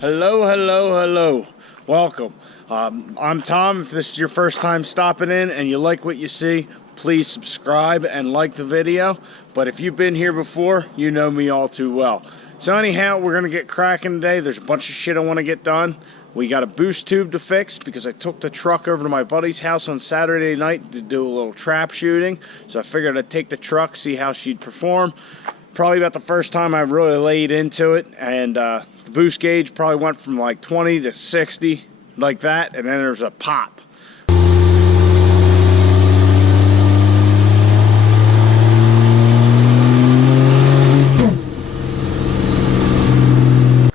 Hello, hello, hello. Welcome. I'm Tom. If this is your first time stopping in and you like what you see, please subscribe and like the video. But if you've been here before, you know me all too well. So anyhow, we're going to get cracking today. There's a bunch of shit I want to get done. We got a boost tube to fix because I took the truck over to my buddy's house on Saturday night to do a little trap shooting. So I figured I'd take the truck, see how she'd perform. Probably about the first time I really laid into it, and the boost gauge probably went from like 20 to 60, like that, and then there's a pop.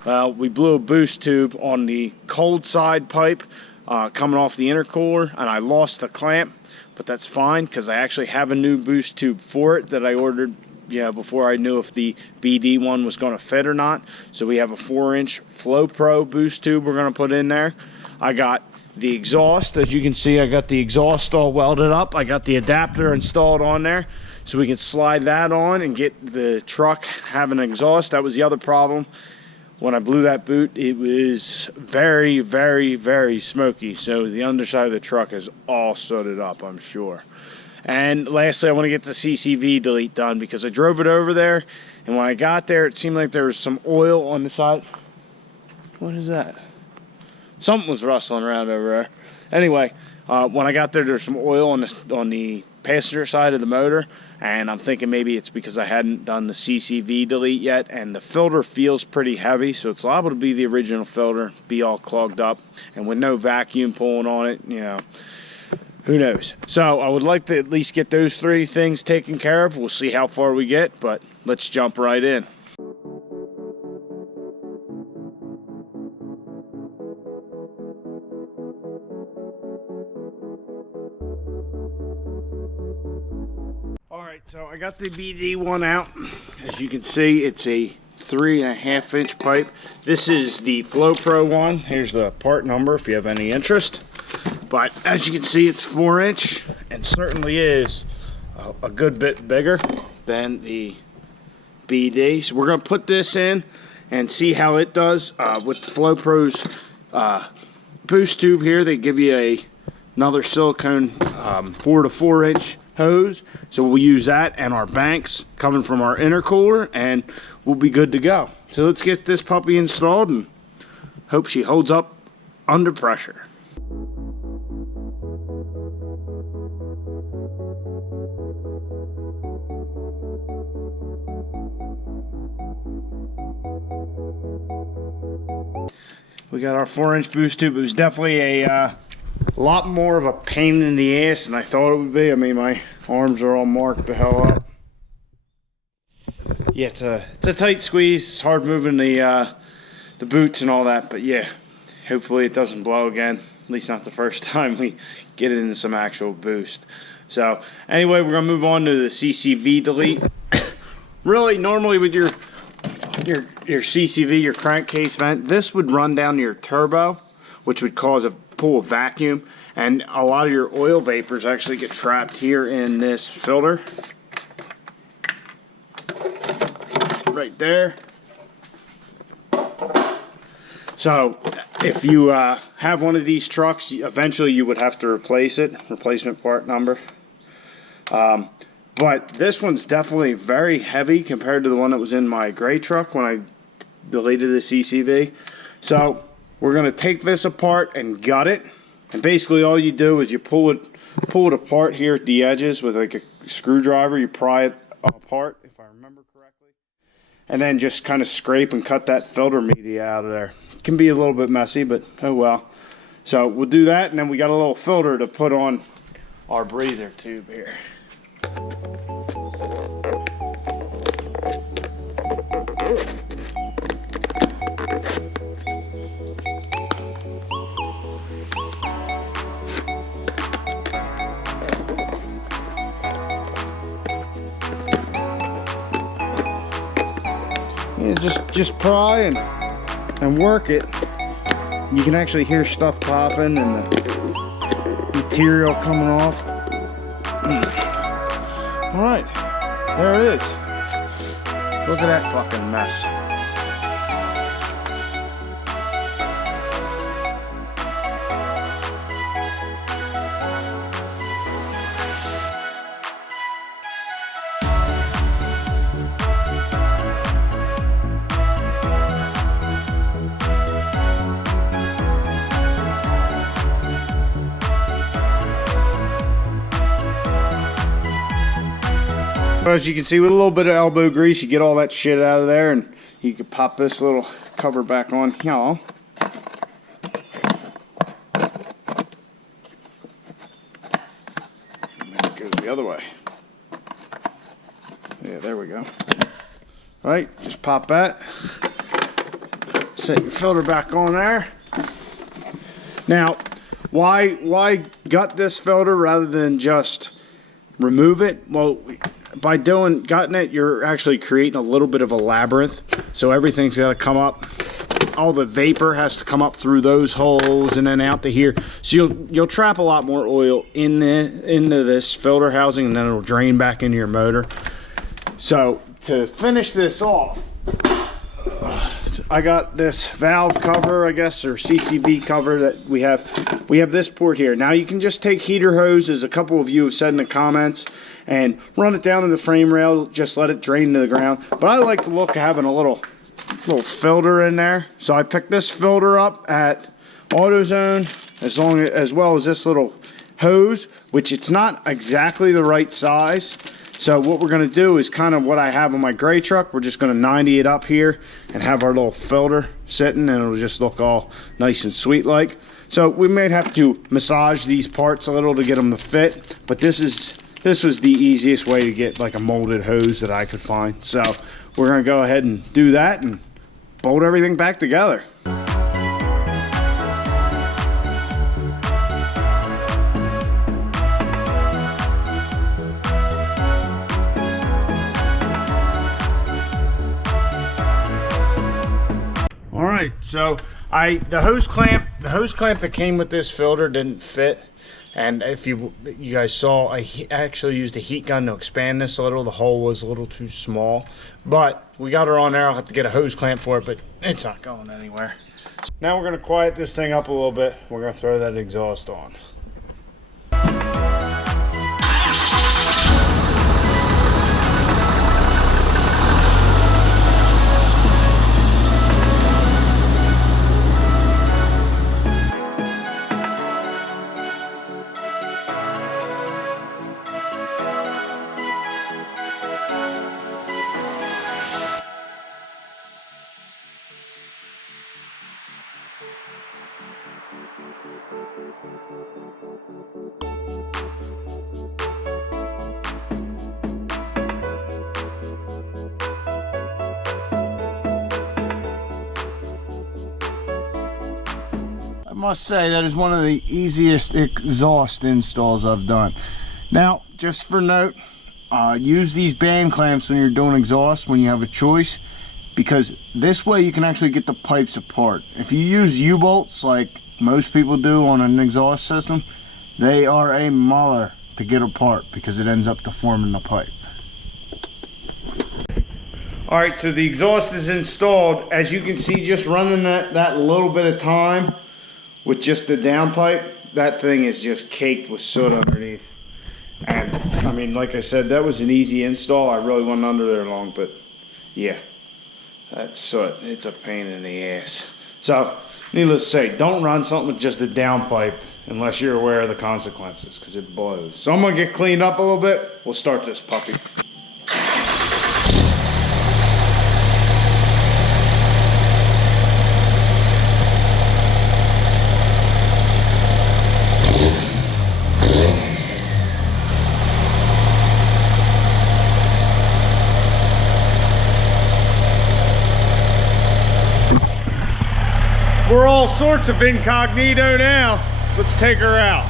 Well, we blew a boost tube on the cold side pipe coming off the intercooler, and I lost the clamp, but that's fine because I actually have a new boost tube for it that I ordered before I knew if the BD one was going to fit or not. So we have a 4-inch Flow Pro boost tube we're going to put in there. I got the exhaust. As you can see, I got the exhaust all welded up. I got the adapter installed on there so we can slide that on and get the truck having an exhaust. That was the other problem. When I blew that boot, it was very, very, very smoky. So the underside of the truck is all sooted up, I'm sure. And lastly, I want to get the CCV delete done because I drove it over there, and when I got there, it seemed like there was some oil on the side. What is that? Something was rustling around over there. Anyway, when I got there, there's some oil on the passenger side of the motor, and I'm thinking maybe it's because I hadn't done the CCV delete yet, and the filter feels pretty heavy, so it's liable to be the original filter, be all clogged up, and with no vacuum pulling on it, who knows? So I would like to at least get those 3 things taken care of. We'll see how far we get, but let's jump right in. Alright, so I got the BD one out. As you can see, it's a 3.5-inch pipe. This is the Flow Pro one. Here's the part number if you have any interest. But as you can see, it's 4-inch and certainly is a good bit bigger than the BD. So we're going to put this in and see how it does with the Flow Pro's boost tube here. They give you another silicone 4 to 4-inch hose. So we'll use that and our banks coming from our intercooler, and we'll be good to go. So let's get this puppy installed and hope she holds up under pressure. We got our 4-inch boost tube. It was definitely a lot more of a pain in the ass than I thought it would be. I mean, my arms are all marked the hell up. Yeah, it's a tight squeeze. It's hard moving the boots and all that, but yeah, hopefully it doesn't blow again. At least not the first time we get it into some actual boost. So anyway, we're gonna move on to the CCV delete. Really, normally with your CCV, your crankcase vent, this would run down your turbo, which would cause a pull of vacuum, and a lot of your oil vapors actually get trapped here in this filter right there. So if you have one of these trucks, eventually you would have to replace it, replacement part number. But this one's definitely very heavy compared to the one that was in my gray truck when I deleted the CCV. So we're going to take this apart and gut it. And basically all you do is you pull it apart here at the edges with like a screwdriver. You pry it apart, if I remember correctly. And then just kind of scrape and cut that filter media out of there. It can be a little bit messy, but oh well. So we'll do that, and then we got a little filter to put on our breather tube here. Yeah, just pry and work it. You can actually hear stuff popping and the material coming off. Alright, there it is. Look at that fucking mess. As you can see, with a little bit of elbow grease, you get all that shit out of there, and you can pop this little cover back on here. And then it goes the other way. Yeah, there we go. All right, just pop that. Set your filter back on there. Now, why gut this filter rather than just remove it? Well, by gutting it, you're actually creating a little bit of a labyrinth. So everything's got to come up. All the vapor has to come up through those holes and then out to here. So you'll trap a lot more oil into this filter housing, and then it'll drain back into your motor. So to finish this off, I got this valve cover, I guess, or CCV cover that we have. We have this port here. Now you can just take heater hose, as a couple of you have said in the comments, and run it down to the frame rail, just let it drain to the ground. But I like the look of having a little filter in there. So I picked this filter up at AutoZone, as well as this little hose, which it's not exactly the right size. So what we're going to do is kind of what I have on my gray truck. We're just going to 90 it up here and have our little filter sitting, and it'll just look all nice and sweet like. So we may have to massage these parts a little to get them to fit, but this was the easiest way to get like a molded hose that I could find. So we're going to go ahead and do that and bolt everything back together. All right, so the hose clamp that came with this filter didn't fit. And if you guys saw, I actually used a heat gun to expand this a little. The hole was a little too small, but we got her on there. I'll have to get a hose clamp for it, but it's not going anywhere. Now we're going to quiet this thing up a little bit. We're going to throw that exhaust on. I must say that is one of the easiest exhaust installs I've done. Now, just for note, use these band clamps when you're doing exhaust, when you have a choice, because this way you can actually get the pipes apart. If you use U-bolts like most people do on an exhaust system, they are a mother to get apart because it ends up deforming the pipe. Alright, so the exhaust is installed. As you can see, just running that little bit of time with just the downpipe, that thing is just caked with soot underneath. And I mean, like I said, that was an easy install. I really wasn't under there long, but yeah, that's soot. It's a pain in the ass. So needless to say, don't run something with just a downpipe unless you're aware of the consequences, because it blows. So I'm gonna get cleaned up a little bit. We'll start this puppy. We're all sorts of incognito now. Let's take her out.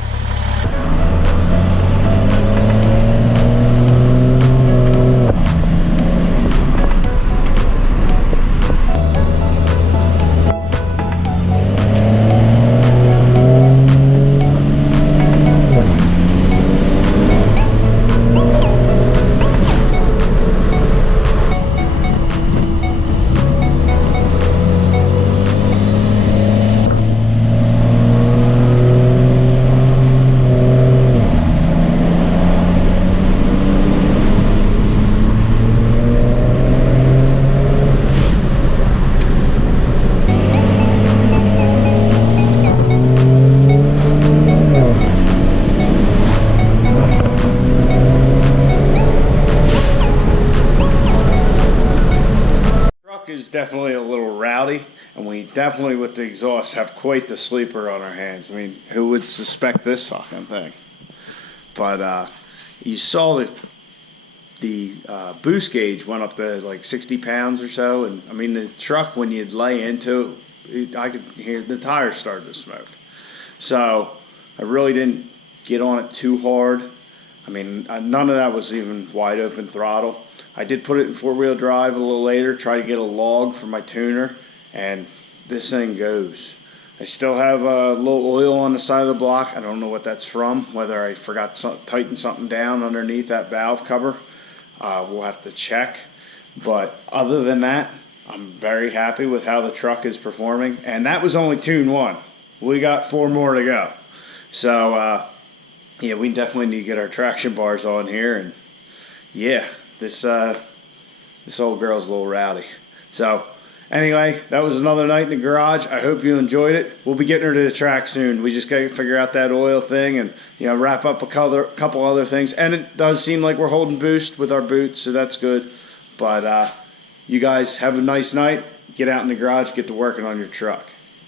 little rowdy, and we definitely, with the exhaust, have quite the sleeper on our hands. I mean, who would suspect this fucking thing? But you saw the boost gauge went up to like 60 pounds or so, and I mean the truck, when you'd lay into it, I could hear the tires started to smoke. So I really didn't get on it too hard. I mean, none of that was even wide open throttle. I did put it in 4-wheel drive a little later, try to get a log for my tuner, and this thing goes. I still have a little oil on the side of the block. I don't know what that's from, whether I forgot to tighten something down underneath that valve cover. We'll have to check. But other than that, I'm very happy with how the truck is performing. And that was only tune 1. We got 4 more to go. So, yeah, we definitely need to get our traction bars on here. And, yeah, this old girl's a little rowdy. So, anyway, that was another night in the garage. I hope you enjoyed it. We'll be getting her to the track soon. We just got to figure out that oil thing and, you know, wrap up a couple other things. And it does seem like we're holding boost with our boots, so that's good. But you guys have a nice night. Get out in the garage, get to working on your truck.